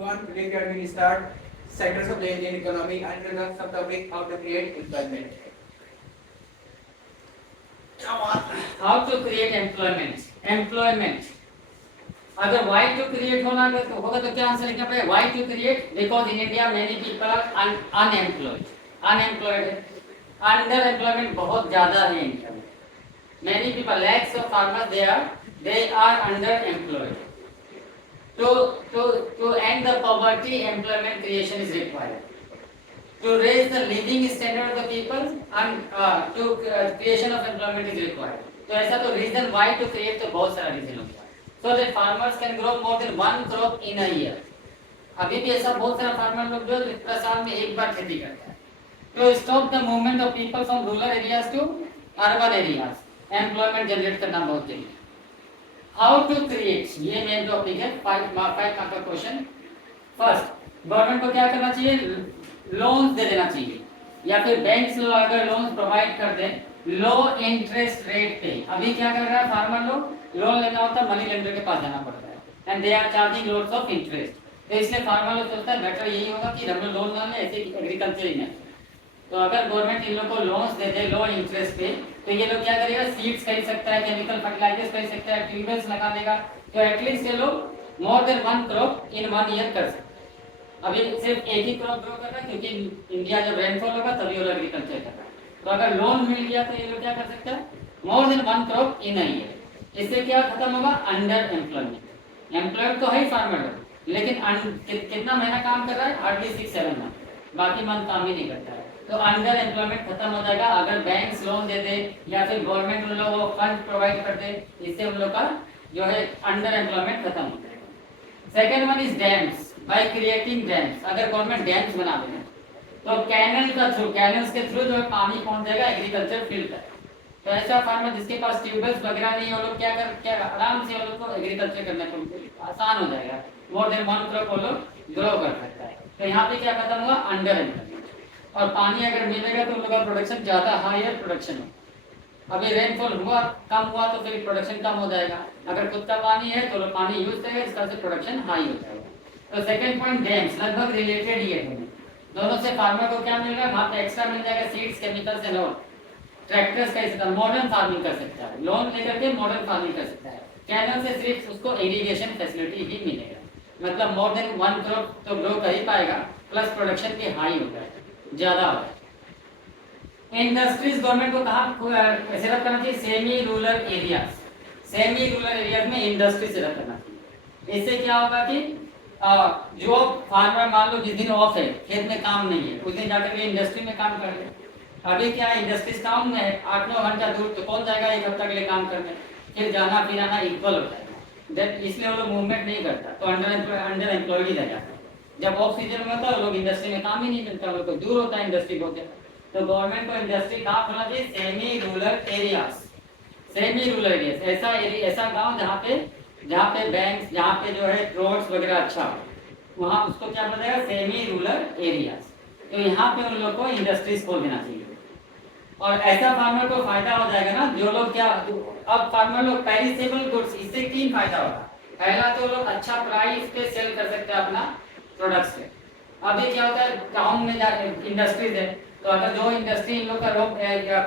everyone. Today we are going to start sectors of the Indian economy under the subtopic how to create employment. How to create employment? Employment. अगर why to create होगा तो क्या answer लिखना पड़ेगा? Why to create? Because in India many people are unemployed. Unemployed है. Underemployment बहुत ज़्यादा है इंडिया में. Many people, lakhs of farmers, they are underemployed. To end the poverty, employment creation is required. To raise the living standard of the people and to creation of employment is required. तो ऐसा तो reason why to create तो बहुत सारा reason होता है. So that farmers can grow more than one crop in a year. अभी भी ऐसा बहुत सारा farmer लोग जो साल में एक बार खेती करता है. To stop the movement of people from rural areas to urban areas, employment generate करना बहुत जरूरी है. How to create, ये मेन टॉपिक है. 5 मार्क का क्वेश्चन. फर्स्ट, गवर्नमेंट को क्या करना चाहिए? लोन्स दे देना चाहिए या फिर बैंक्स लोग अगर लोन्स प्रोवाइड कर दें लो इंटरेस्ट रेट पे. अभी क्या कर रहा है फार्मर लोग? लोन लेना होता है मनी लेंडर के पास जाना पड़ता है and they are charging loads of interest. तो इसलिए फार्मर लोग सोचता है बेटर यही होगा कि हम लोन ना लें, ऐसे एग्रीकल्चर ही नहीं. तो अगर गवर्नमेंट इन लोग को लोन्स दे दे लो इंटरेस्ट पे तो ये लोग क्या करेगा? सीड्स खरीद सकता है, केमिकल फर्टिलाइजर्स खरीद सकता है, ट्यूबवेल्स लगा देगा. तो एटलीस्ट ये लोग more than one crop in one year कर सकते हैं. अभी सिर्फ एक ही क्रॉप ग्रो कर रहा है क्योंकि इंडिया जब रेनफॉल होगा तभी वो एग्रीकल्चर कर रहा है. तो अगर लोन मिल गया तो ये लोग क्या कर सकता है? More than one crop in a year. इससे क्या खत्म होगा? Under employment. एम्प्लॉयड तो है ही फार्मर लोग, लेकिन कितना महीना काम कर रहा है? हार्डली 6-7 मंथ, बाकी मंथ काम ही नहीं करता है. तो अंडर एम्प्लॉयमेंट खत्म हो जाएगा अगर बैंक्स लोन दे दे या फिर गवर्नमेंट उन लोगों को फंड प्रोवाइड कर दे. इससे उन लोग का जो है अंडर एम्प्लॉयमेंट खत्म हो जाएगा. Second one is dams. By creating dams, अगर गवर्नमेंट डैम्स बना देना तो कैनल का थ्रू, कैनल्स के थ्रू जो है पानी पहुंच जाएगा एग्रीकल्चर फील्ड तक. तो ऐसा फार्मर जिसके पास ट्यूबवेल्स वगैरह नहीं, वो लोग क्या आराम से वो लोग को एग्रीकल्चर करने को आसान हो जाएगा. मोर देन वन क्रॉप वो लोग ग्रो कर सकता है. तो यहाँ पे क्या खत्म हुआ? Under employment. और पानी अगर मिलेगा तो उन लोगों का प्रोडक्शन ज़्यादा हायर प्रोडक्शन हो. अभी रेनफॉल हुआ कम हुआ तो फिर प्रोडक्शन कम हो जाएगा. अगर खुद का पानी है तो लोग पानी यूज करेंगे, इसका से प्रोडक्शन हाई हो जाएगा. तो सेकंड पॉइंट डैम्स, लगभग रिलेटेड ही है दोनों से. फार्मर को क्या मिल रहा है? वहाँ पे एक्स्ट्रा मिल जाएगा seeds, chemicals and all. Tractors का इस्तेमाल, मॉडर्न फार्मिंग कर सकता है, लोन लेकर के मॉडर्न फार्मिंग कर सकता है. कैनल से सिर्फ उसको इरिगेशन फैसिलिटी ही मिलेगा, मतलब मोर देन वन क्रॉप तो ग्रो कर ही पाएगा, प्लस प्रोडक्शन भी हाई होगा, ज़्यादा होगा. इंडस्ट्रीज गवर्नमेंट को कहाँ सेटअप करना चाहिए? Semi rural areas. Semi rural areas में इंडस्ट्री सेटअप करना चाहिए. इससे क्या होगा कि जो फार्मर मान लो जिस दिन ऑफ है, खेत में काम नहीं है, उस दिन जाकर के इंडस्ट्री में काम कर ले. अभी क्या है? इंडस्ट्रीज टाउन में है, 8-9 घंटा दूर, तो कौन जाएगा एक हफ्ता के लिए काम करने? फिर जाना फिर आना इक्वल होता है. इसलिए वो लोग मूवमेंट नहीं करता, तो अंडर एम्प्लॉयड ही रह जाता है. जब ऑफ सीजन में होता है लोग इंडस्ट्री में काम ही नहीं मिलता, लोग दूर होता है इंडस्ट्री बहुत ज़्यादा. तो गवर्नमेंट को इंडस्ट्री कहाँ खोलना चाहिए? Semi rural areas. Semi rural areas ऐसा गाँव जहाँ पे बैंक्स, जहाँ पे जो है रोड्स वगैरह अच्छा हो, वहाँ उसको क्या बोला जाएगा? Semi rural areas. तो यहाँ पे उन लोग को इंडस्ट्रीज खोल देना चाहिए. और ऐसा फार्मर को फायदा हो जाएगा ना, जो लोग क्या, अब फार्मर लोग पेरिसेबल गुड्स, इससे 3 फायदा होगा. पहला तो लोग अच्छा प्राइस पे सेल कर सकते हैं अपना प्रोडक्ट्स पे. अभी क्या होता है? टाउन में इंडस्ट्रीज है, तो अगर जो इंडस्ट्री इन लोग का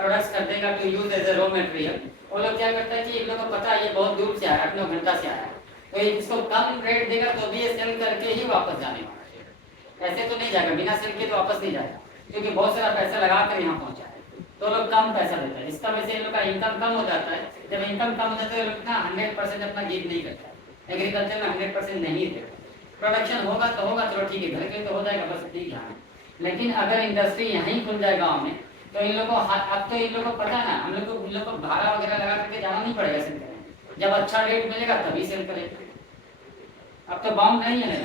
प्रोडक्ट्स कर देगा to use as a raw material, वो लोग क्या करता है कि इन लोग को पता है ये बहुत दूर से आया है, 8-9 घंटा से आया है, तो इसको कम रेट देगा तो भी ये सेल करके ही वापस जाने वाला है. ऐसे तो नहीं जाएगा, बिना सेल के तो वापस नहीं जाएगा, क्योंकि बहुत सारा पैसा लगा कर यहाँ पहुँचा है. तो लोग कम पैसा देता है, इसका वजह से इन लोग का इनकम कम हो जाता है. जब इनकम कम हो जाता है लोग ना 100% अपना गिव नहीं करता है. एग्रीकल्चर में 100% नहीं देता. प्रोडक्शन होगा तो होगा, चलो ठीक है, घर के तो हो जाएगा, बस ठीक है. लेकिन अगर इंडस्ट्री यहीं खुल जाए गाँव में, तो इन लोगों को अब तो इन लोगों को पता है ना, हम लोग को इन लोग को भाड़ा वगैरह लगा करके जाना नहीं पड़ेगा सेल करने. जब अच्छा रेट मिलेगा तभी सेल करेगा. अब तो बाउंड नहीं है,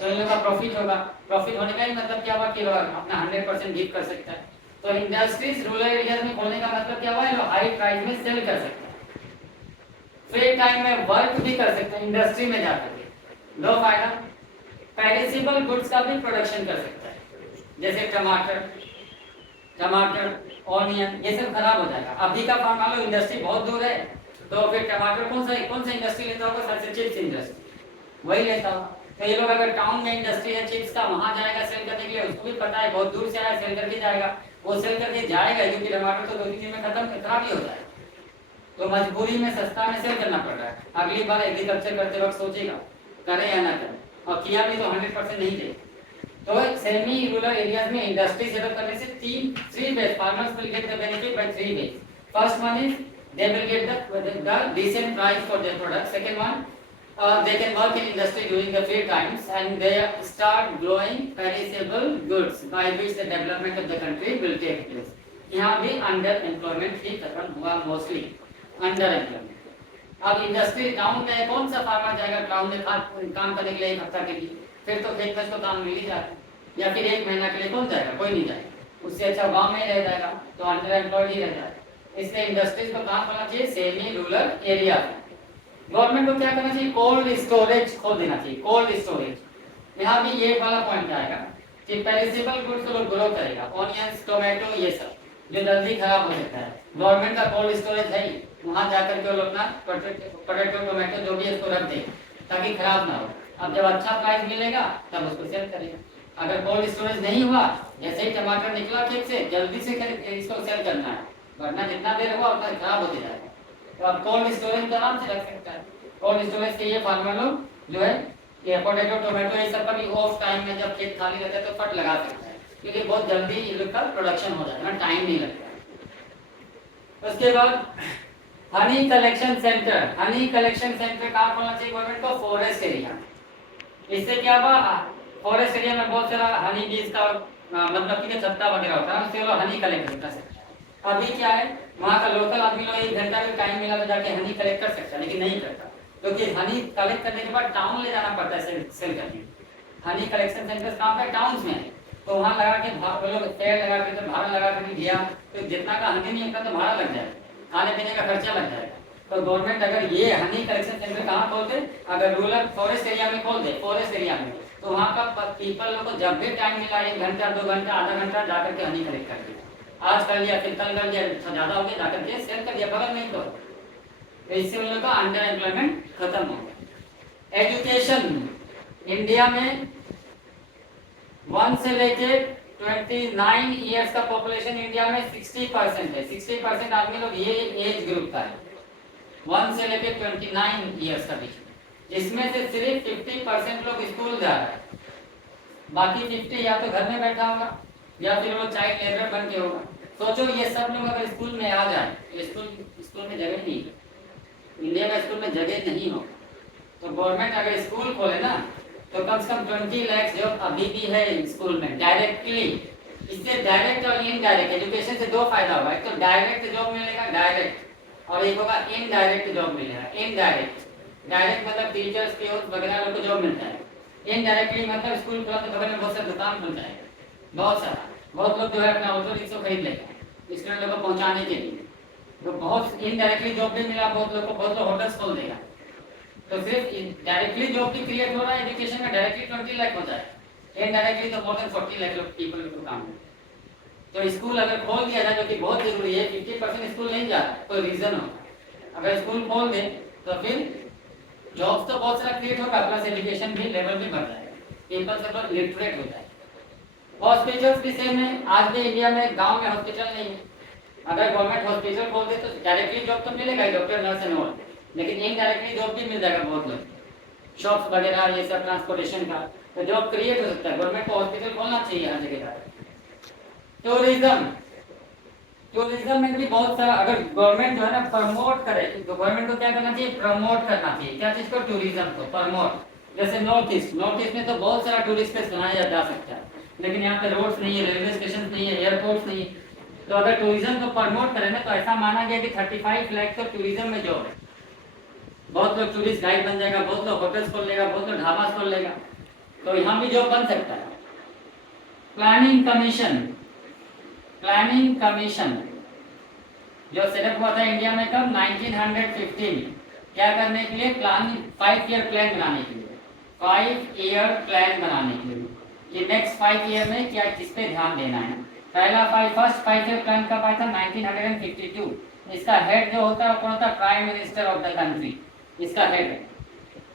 तो इन लोग का प्रॉफिट होगा. प्रॉफिट होने का ही मतलब क्या हुआ कि अपना 100% गिव कर सकता है. तो इंडस्ट्रीज रूरल एरिया में खोलने का मतलब क्या हुआ? लोग हाई प्राइस में सेल कर सकते हैं, फ्री टाइम में वर्क भी कर सकते हैं इंडस्ट्री में जाकर के. 2 फायदा. पेरिसेबल गुड्स का भी प्रोडक्शन कर सकता है, जैसे टमाटर, ऑनियन, ये सब खराब हो जाएगा. अभी का फार्म मान लो इंडस्ट्री बहुत दूर है, तो फिर टमाटर कौन सा इंडस्ट्री लेता होगा? सबसे चीप इंडस्ट्री वही लेता होगा. तो ये लोग अगर टाउन में इंडस्ट्री है चिप्स का, वहां जाएगा सेल करने के लिए, उसको भी पता है बहुत दूर से आया सेल करके जाएगा, वो सेल करके जाएगा क्योंकि टमाटर तो 2-3 दिन में खत्म खराब ही होता है, तो मजबूरी में सस्ता में सेल करना पड़ रहा है। अगली बार एग्रीकल्चर करते वक्त सोचेगा करें या ना करें, और किया भी तो 100% नहीं दे। तो सेमी रूरल एरियाज में इंडस्ट्री सेटअप करने से three ways farmers will get the benefit by 3 ways. First one is they will get the decent price for their product. Second one, they can work in industry during the free times and they start growing perishable goods by which the development of the country will take place. यहाँ भी under employment ही खत्म हुआ, mostly under employment. अब industry town में कौन सा farmer जाएगा town में काम करने के लिए 1 हफ्ता के लिए, फिर तो खेत में उसको काम मिल ही जाता है, या फिर 1 महीना के लिए कौन जाएगा, कोई नहीं जाएगा, उससे अच्छा गाँव में रह जाएगा, तो अंडर एम्प्लॉयड ही रह जाएगा। इसलिए इंडस्ट्रीज को कहाँ करना चाहिए, सेमी रूरल एरिया में। गवर्नमेंट को क्या करना चाहिए, कोल्ड स्टोरेज खोल देना चाहिए, कोल्ड स्टोरेज। यहाँ भी ये वाला पॉइंट आएगा कि पेरिसेबल गुड्स को ग्रो करेगा, ऑनियंस टोमेटो ये सब जो जल्दी खराब हो सकता है, गवर्नमेंट का कोल्ड स्टोरेज है, वहाँ जाकर के वो लोग अपना पोटैटो टोमेटो जो भी है इसको रख दे ताकि खराब ना हो। अब जब अच्छा प्राइस मिलेगा तब उसको सेल करेगा। अगर कोल्ड स्टोरेज नहीं हुआ, जैसे ही टमाटर निकला खेत से जल्दी से इसको सेल करना है, वरना जितना देर हुआ उतना खराब होते जाएगा। तो आप कोल्ड स्टोरेज तो आराम से रख सकता है। कोल्ड स्टोरेज के ये फार्मर लोग जो है ये पोटैटो टोमेटो ये सब का भी ऑफ टाइम में जब खेत खाली रहता है तो फट लगा सकता है, क्योंकि बहुत जल्दी ये लोग का प्रोडक्शन हो जाता है, टाइम नहीं लगता। उसके बाद Honey collection centre, Honey collection centre कहाँ खोलना चाहिए गवर्नमेंट को, फॉरेस्ट एरिया। इससे क्या हुआ, फॉरेस्ट एरिया में बहुत सारा हनी बीज का मतलब कि छत्ता वगैरह होता है, उससे वो हनी कलेक्ट कर सकते हैं। अभी क्या है, वहाँ का लोकल आदमी लोग 1 घंटा भी टाइम मिला तो जाके हनी कलेक्ट कर सकता है, लेकिन नहीं करता, क्योंकि हनी कलेक्ट करने के बाद टाउन ले जाना पड़ता है सेल करने। हनी कलेक्शन सेंटर्स कहाँ पे, टाउन्स में है, तो वहाँ लगा के वो लोग पेड़ लगा के तो भाड़ा लगा के दिया, तो जितना का हनी नहीं होता तो भाड़ा लग जाएगा, खाने पीने का खर्चा लग जाएगा। तो गवर्नमेंट अगर ये हनी कलेक्शन सेंटर कहाँ खोलते, अगर रूरल फॉरेस्ट एरिया में खोल दे, फॉरेस्ट एरिया में, तो वहाँ का पीपल लोग को जब भी टाइम मिला 1 घंटा 2 घंटा आधा घंटा जाकर के हनी कलेक्ट कर दिया, आज कर लिया फिर कल कर लिया, ज्यादा हो गया जाकर के सेल कर दिया, बगल में तो इससे उन लोगों का अंडर एम्प्लॉयमेंट खत्म हो गया। एजुकेशन इंडिया में 1 से लेके 29 ईयर्स का पॉपुलेशन इंडिया में 60% है, 60% आदमी लोग ये एज ग्रुप का है, 1 से लेके 29 ईयर्स का बीच, जिसमें से सिर्फ 50% लोग स्कूल जा रहे हैं, बाकी 50 या तो घर में बैठा होगा या फिर वो चाइल्ड लेबर बन के होगा। सोचो ये सब लोग अगर स्कूल में आ जाए, स्कूल में जगह नहीं है, इंडिया में स्कूल में जगह नहीं हो, तो गवर्नमेंट अगर स्कूल खोले ना तो कम से कम 20 लाख जो अभी भी है स्कूल में डायरेक्टली। इससे डायरेक्ट और इनडायरेक्ट एजुकेशन से 2 फायदा होगा, एक तो डायरेक्ट जॉब मिलेगा डायरेक्ट, और एक होगा इनडायरेक्ट जॉब मिलेगा। इनडायरेक्ट, डायरेक्ट मतलब टीचर्स के वगैरह लोग को जॉब मिलता है, इनडायरेक्टली मतलब स्कूल खुला तो बगल में बहुत सारा दुकान खुल जाएगा, बहुत लोग जो है अपना ऑटो रिक्शा खरीद लेगा स्टूडेंट लोग को पहुंचाने के लिए, तो बहुत इनडायरेक्टली जॉब भी मिला बहुत लोग को, बहुत लोग होटल्स खोल देगा। तो सिर्फ डायरेक्टली जॉब भी क्रिएट हो रहा है एजुकेशन में, डायरेक्टली 20 लाख हो जाए, इनडायरेक्टली तो मोर देन 40 लाख लोग पीपल को काम है। तो स्कूल अगर खोल दिया जाए जो कि बहुत जरूरी है, 50% स्कूल नहीं जा रहा, कोई रीजन हो, अगर स्कूल खोल दे तो फिर जॉब्स तो बहुत सारा क्रिएट होगा, प्लस एजुकेशन भी लेवल भी बढ़ जाएगा, पीपल सब लिटरेट हो जाएगा। हॉस्पिटल्स भी सेम है, आज भी इंडिया में गांव में हॉस्पिटल नहीं है, अगर गवर्नमेंट हॉस्पिटल खोल दे तो डायरेक्टली जॉब तो मिलेगा डॉक्टर नर्स एंड ऑल, लेकिन इनडायरेक्टली जॉब भी मिल जाएगा बहुत लोग, शॉप्स वगैरह ये सब ट्रांसपोर्टेशन का, तो जॉब क्रिएट हो सकता है। गवर्नमेंट को हॉस्पिटल खोलना चाहिए हर जगह। टूरिज्म में भी बहुत सारा, अगर गवर्नमेंट जो है ना प्रमोट करे तो गवर्नमेंट को क्या करना चाहिए, प्रमोट करना चाहिए। क्या चीज को, टूरिज्म को प्रमोट। जैसे नॉर्थ ईस्ट में तो बहुत सारा टूरिस्ट प्लेस बनाया जा सकता है, लेकिन यहाँ पे रोड्स नहीं है, रेलवे स्टेशन नहीं है, एयरपोर्ट्स नहीं है। तो अगर टूरिज्म को प्रमोट करें ना तो ऐसा माना गया कि 35 लाख तो टूरिज्म में जॉब है, बहुत लोग टूरिस्ट गाइड बन जाएगा, बहुत लोग होटल्स खोल लेगा, बहुत लोग ढाबा खोल लेगा, तो यहाँ भी जॉब बन सकता है। प्लानिंग कमीशन जो सेटअप हुआ था इंडिया में कब, 1915, क्या करने के लिए, प्लान 5 ईयर प्लान बनाने के लिए, 5 ईयर प्लान बनाने के लिए कि नेक्स्ट 5 ईयर में क्या किस पे ध्यान देना है। फर्स्ट 5 ईयर प्लान कब आया था, 1952। इसका हेड जो होता है कौन होता है, prime minister of the country, इसका हेड है।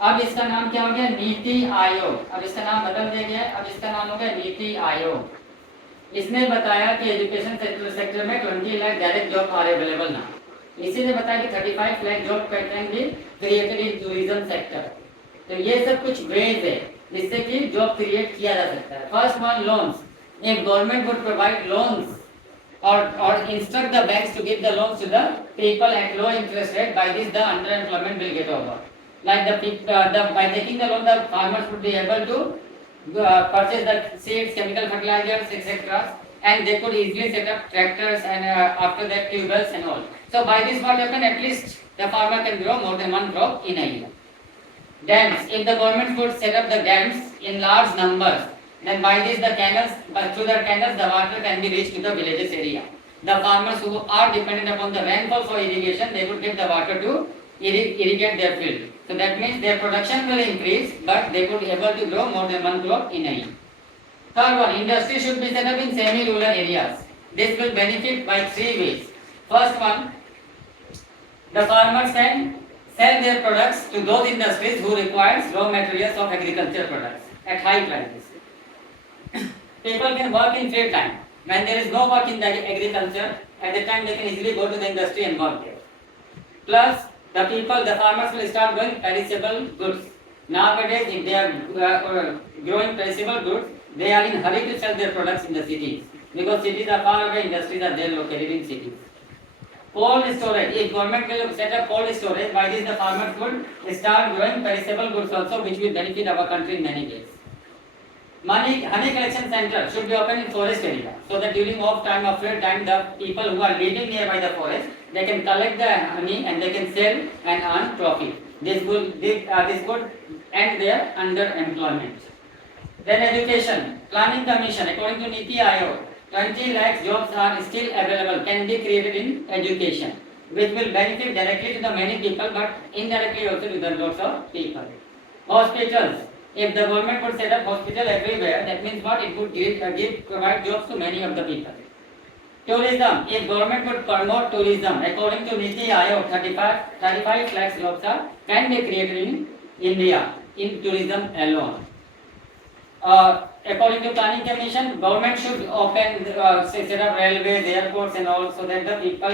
अब इसका नाम क्या हो गया, नीति आयोग। अब इसका नाम बदल दिया गया, अब इसका नाम हो गया नीति आयोग। इसने बताया कि एजुकेशन सेक्टर में 20 lakh direct job are available ना। इसी ने बताया कि 35 lakh job can be created in tourism sector. तो ये सब कुछ वेज है जिससे कि जॉब क्रिएट किया जा सकता है। First one, loans. If government would provide loans or instruct the banks to give the loans to the people at low interest rate, by this the underemployment will get over. Like by taking the loan, the farmers would be able to purchase the seeds, chemical fertilizers, etc. And they could easily set up tractors and after that tubers and all. So by this what happen, at least the farmer can grow more than one crop in a year. Dams. If the government would set up the dams in large numbers, then by this the canals, through the canals the water can be reached to the villages area. The farmers who are dependent upon the rainfall for irrigation, they would get the water to irrigate their field. So that means their production will increase, but they would be able to grow more than one crop in a year. Third one, industry should be set up in semi-rural areas. This will benefit by 3 ways. First one, the farmers can sell their products to those industries who requires raw materials of agriculture products at high prices. People can work in free time. When there is no work in the agriculture, at the time they can easily go to the industry and work there. Plus, the farmers will start growing perishable goods. Nowadays, if they are growing perishable goods, they are in hurry to sell their products in the cities. Because cities are far away, industries are there located in cities. Cold storage. If government will set up cold storage, by this the farmers would start growing perishable goods also, which will benefit our country in many ways. Honey collection center should be open in forest area, so that during off time or free time, the people who are living nearby the forest, they can collect the honey and they can sell and earn profit. This would end their underemployment. Then education. Planning Commission, according to Niti Aayog, 20 lakh jobs are still available, can be created in education, which will benefit directly to the many people, but indirectly also to the lots of people. Hospitals. If the government would set up hospital everywhere, that means what? It would provide jobs to many of the people. Tourism. If government would promote tourism, according to Niti Aayog, 35 lakhs jobs can be created in India in tourism alone. According to Planning Commission, government should open, set up railways, airports and all, so that the people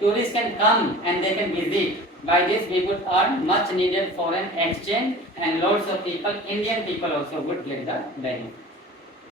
tourists can come and they can visit. By this we would earn much needed foreign exchange and lots of people, Indian people also would get the benefit.